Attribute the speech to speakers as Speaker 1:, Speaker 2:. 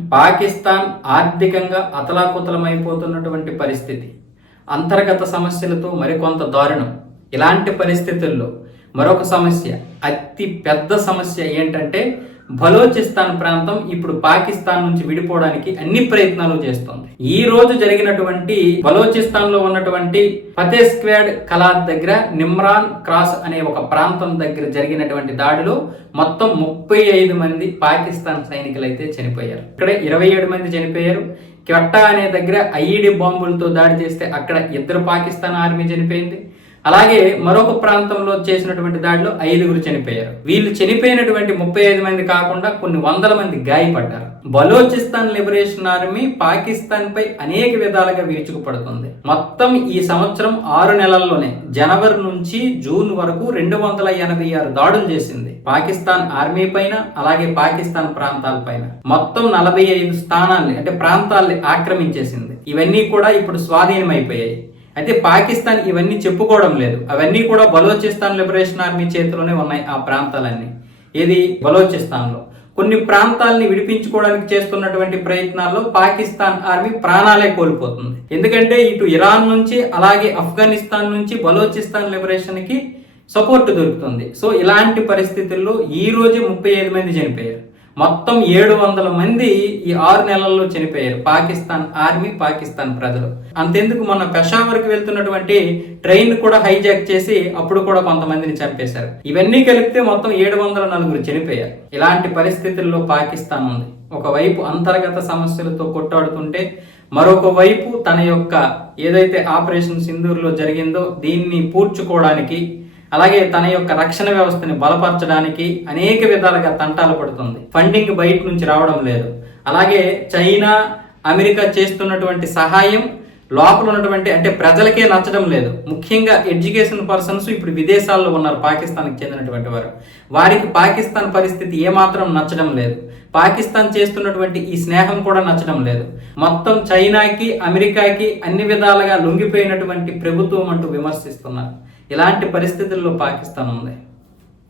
Speaker 1: పాకిస్తాన్ ఆర్థికంగా అతలాకుతలమైపోతున్నటువంటి పరిస్థితి. అంతర్గత సమస్యలతో మరికొంత దారుణం. ఇలాంటి పరిస్థితుల్లో మరొక సమస్య అతి పెద్ద సమస్య ఏంటంటే బలోచిస్తాన్ ప్రాంతం ఇప్పుడు పాకిస్తాన్ నుంచి విడిపోవడానికి అన్ని ప్రయత్నాలు చేస్తోంది. ఈ రోజు జరిగినటువంటి బలోచిస్తాన్లో ఉన్నటువంటి ఫతే స్క్వాడ్ కలాద్ దగ్గర నిమ్రాన్ క్రాస్ అనే ఒక ప్రాంతం దగ్గర జరిగినటువంటి దాడిలో మొత్తం ముప్పై ఐదు మంది పాకిస్తాన్ సైనికులు అయితే చనిపోయారు. ఇక్కడ ఇరవై ఏడు మంది చనిపోయారు. క్వట్టా అనే దగ్గర ఐఈడి బాంబులతో దాడి చేస్తే అక్కడ ఇద్దరు పాకిస్తాన్ ఆర్మీ చనిపోయింది. అలాగే మరొక ప్రాంతంలో చేసినటువంటి దాడిలో ఐదుగురు చనిపోయారు. వీళ్ళు చనిపోయినటువంటి ముప్పై ఐదు మంది కాకుండా కొన్ని వందల మంది గాయపడ్డారు. బలోచిస్తాన్ లిబరేషన్ ఆర్మీ పాకిస్తాన్ పై అనేక విధాలుగా విరుచుకుపడుతుంది. మొత్తం ఈ సంవత్సరం ఆరు నెలల్లోనే జనవరి నుంచి జూన్ వరకు రెండు వందల ఎనభై ఆరు దాడులు చేసింది పాకిస్తాన్ ఆర్మీ పైన అలాగే పాకిస్తాన్ ప్రాంతాల పైన. మొత్తం నలభై ఐదు స్థానాల్ని అంటే ప్రాంతాల్ని ఆక్రమించేసింది. ఇవన్నీ కూడా ఇప్పుడు స్వాధీనమైపోయాయి. అయితే పాకిస్తాన్ ఇవన్నీ చెప్పుకోవడం లేదు. అవన్నీ కూడా బలోచిస్తాన్ లిబరేషన్ ఆర్మీ చేతిలోనే ఉన్నాయి ఆ ప్రాంతాలన్నీ. ఏది? బలోచిస్తాన్లో. కొన్ని ప్రాంతాలని విడిపించుకోవడానికి చేస్తున్నటువంటి ప్రయత్నాల్లో పాకిస్తాన్ ఆర్మీ ప్రాణాలే కోల్పోతుంది. ఎందుకంటే ఇటు ఇరాన్ నుంచి అలాగే ఆఫ్ఘనిస్తాన్ నుంచి బలోచిస్తాన్ లిబరేషన్కి సపోర్ట్ దొరుకుతుంది. సో ఇలాంటి పరిస్థితుల్లో ఈ రోజే ముప్పై ఐదు మంది చనిపోయారు. మొత్తం ఏడు వందల మంది ఈ ఆరు నెలల్లో చనిపోయారు. పాకిస్తాన్ ఆర్మీ పాకిస్తాన్ ప్రజలు. అంతెందుకు మన పెషావర్కి వెళ్తున్నటువంటి ట్రైన్ కూడా హైజాక్ చేసి అప్పుడు కూడా కొంతమందిని చంపేశారు. ఇవన్నీ కలిపితే మొత్తం ఏడు వందల నలుగురు చనిపోయారు. ఇలాంటి పరిస్థితుల్లో పాకిస్తాన్ ఉంది. ఒకవైపు అంతర్గత సమస్యలతో కొట్టాడుతుంటే మరొక వైపు తన యొక్క ఏదైతే ఆపరేషన్ సింధూర్లో జరిగిందో దీన్ని పూడ్చుకోవడానికి అలాగే తన యొక్క రక్షణ వ్యవస్థని బలపరచడానికి అనేక విధాలుగా తంటాలు పడుతుంది. ఫండింగ్ బయట నుంచి రావడం లేదు. అలాగే చైనా అమెరికా చేస్తున్నటువంటి సహాయం లోపల ఉన్నటువంటి అంటే ప్రజలకే నచ్చడం లేదు. ముఖ్యంగా ఎడ్యుకేషన్ పర్సన్స్ ఇప్పుడు విదేశాల్లో ఉన్నారు పాకిస్తాన్కి చెందినటువంటి వారు. వారికి పాకిస్తాన్ పరిస్థితి ఏమాత్రం నచ్చడం లేదు. పాకిస్తాన్ చేస్తున్నటువంటి ఈ స్నేహం కూడా నచ్చడం లేదు. మొత్తం చైనాకి అమెరికాకి అన్ని విధాలుగా లొంగిపోయినటువంటి ప్రభుత్వం అంటూ విమర్శిస్తున్నారు. ఇలాంటి పరిస్థితుల్లో పాకిస్తాన్ ఉంది.